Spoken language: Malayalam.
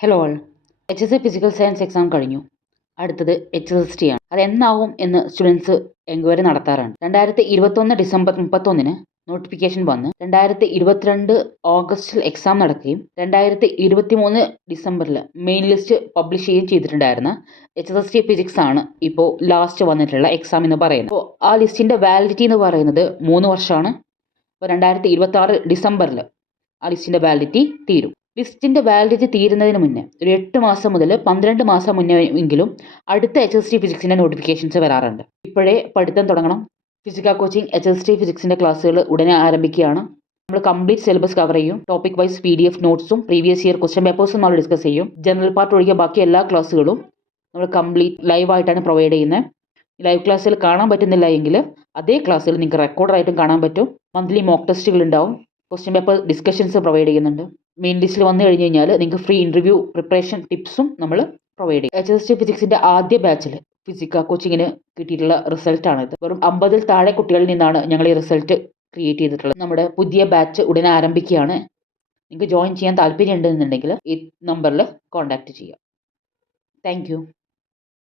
Hello all. HSC physical science exam കഴിഞ്ഞു. അടുത്തത് HSST ആണ്. അതെന്നാവും എന്ന് സ്റ്റുഡൻസ് എൻക്വയറി നടത്താറുണ്ട്. 2021 ഡിസംബർ 31 നോട്ടിഫിക്കേഷൻ വന്ന് 2022 ഓഗസ്റ്റിൽ എക്സാം നടക്കുകയും 2023 ഡിസംബറിൽ മെയിൻ ലിസ്റ്റ് പബ്ലിഷ് ചെയ്യുകയും ചെയ്തിട്ടുണ്ടായിരുന്ന HSST ഫിസിക്സ് ആണ് ഇപ്പോൾ ലാസ്റ്റ് വന്നിട്ടുള്ള എക്സാം എന്ന് പറയുന്നത്. അപ്പോൾ ആ ലിസ്റ്റിൻ്റെ വാലിഡിറ്റി എന്ന് പറയുന്നത് 3 വർഷമാണ്. അപ്പോൾ 2026 ഡിസംബറിൽ ആ ലിസ്റ്റിൻ്റെ വാലിഡിറ്റി തീരും. ലിസ്റ്റിൻ്റെ വാലിഡിറ്റി തീരുന്നതിന് മുന്നേ ഒരു 8 മാസം മുതൽ 12 മാസം മുന്നേ എങ്കിലും അടുത്ത HSST ഫിസിക്സിൻ്റെ നോട്ടിഫിക്കേഷൻസ് വരാറുണ്ട്. ഇപ്പോഴേ പഠിത്തം തുടങ്ങണം. ഫിസിക്ക കോച്ചിങ് HSST ഫിസിക്സിൻ്റെ ക്ലാസ്സുകൾ ഉടനെ ആരംഭിക്കുകയാണ്. നമ്മൾ കംപ്ലീറ്റ് സിലബസ് കവർ ചെയ്യും. ടോപ്പിക് വൈസ് PDF നോട്ട്സും പ്രീവിയസ് ഇയർ ക്വസ്റ്റ്യൻ പേപ്പേഴ്സും നമ്മൾ ഡിസ്കസ് ചെയ്യും. ജനറൽ പാർട്ട് ഒഴികെ ബാക്കി എല്ലാ ക്ലാസ്സുകളും നമ്മൾ കംപ്ലീറ്റ് ലൈവായിട്ടാണ് പ്രൊവൈഡ് ചെയ്യുന്നത്. ലൈവ് ക്ലാസ്സിൽ കാണാൻ പറ്റുന്നില്ല എങ്കിൽ അതേ ക്ലാസ്സിൽ നിങ്ങൾക്ക് റെക്കോർഡായിട്ടും കാണാൻ പറ്റും. മന്ത്ലി മോക്ക് ടെസ്റ്റുകൾ ഉണ്ടാവും. ക്വസ്റ്റ്യൻ പേപ്പർ ഡിസ്കഷൻസ് പ്രൊവൈഡ് ചെയ്യുന്നുണ്ട്. മെയിൻ ലിസ്റ്റിൽ വന്നു കഴിഞ്ഞ് കഴിഞ്ഞാൽ നിങ്ങൾക്ക് ഫ്രീ ഇൻ്റർവ്യൂ പ്രിപ്പറേഷൻ ടിപ്സും നമ്മൾ പ്രൊവൈഡ് ചെയ്യും. HSST ഫിസിക്സിൻ്റെ ആദ്യ ബാച്ചിൽ ഫിസിക്ക കോച്ചിങ്ങിന് കിട്ടിയിട്ടുള്ള റിസൾട്ടാണിത്. വെറും 50-ൽ താഴെ കുട്ടികളിൽ നിന്നാണ് ഞങ്ങൾ ഈ റിസൾട്ട് ക്രിയേറ്റ് ചെയ്തിട്ടുള്ളത്. നമ്മുടെ പുതിയ ബാച്ച് ഉടനെ ആരംഭിക്കുകയാണ്. നിങ്ങൾക്ക് ജോയിൻ ചെയ്യാൻ താല്പര്യം ഉണ്ടെന്നുണ്ടെങ്കിൽ ഈ നമ്പറിൽ കോൺടാക്റ്റ് ചെയ്യാം. താങ്ക്